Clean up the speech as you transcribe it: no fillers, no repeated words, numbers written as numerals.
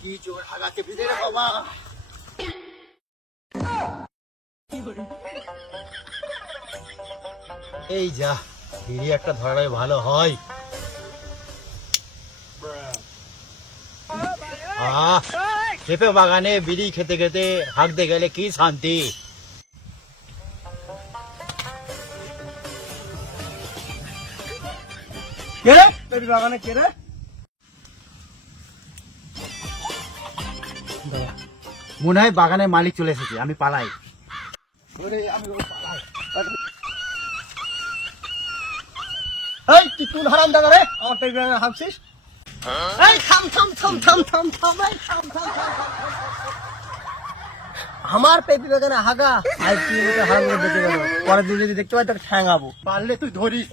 কি জোর হাগাতে বিদে রে বাবা। এই যা বিড়ি একটা ধরালে ভালো হয়। পেঁপে বাগানে বিড়ি খেতে খেতে হাঁকতে গেলে কি শান্তি। কে রে পেঁপে বাগানে কে রে? মনে হয় বাগানের মালিক চলে এসেছে, আমি পালাই। তুই কোন হারাম দাদা রে আমার পেঁপে বাগানে হাঁকছিস? এই থাম থাম থাম থাম থাম থাম এই থাম থাম থাম। আমার পেঁপে বাগানে হাগা আর তুই হারাম করে দেখে গেল, পরের দিন যদি দেখতে পাই তোকে ঠ্যাঙাবো, পারলে তুই ধরিস।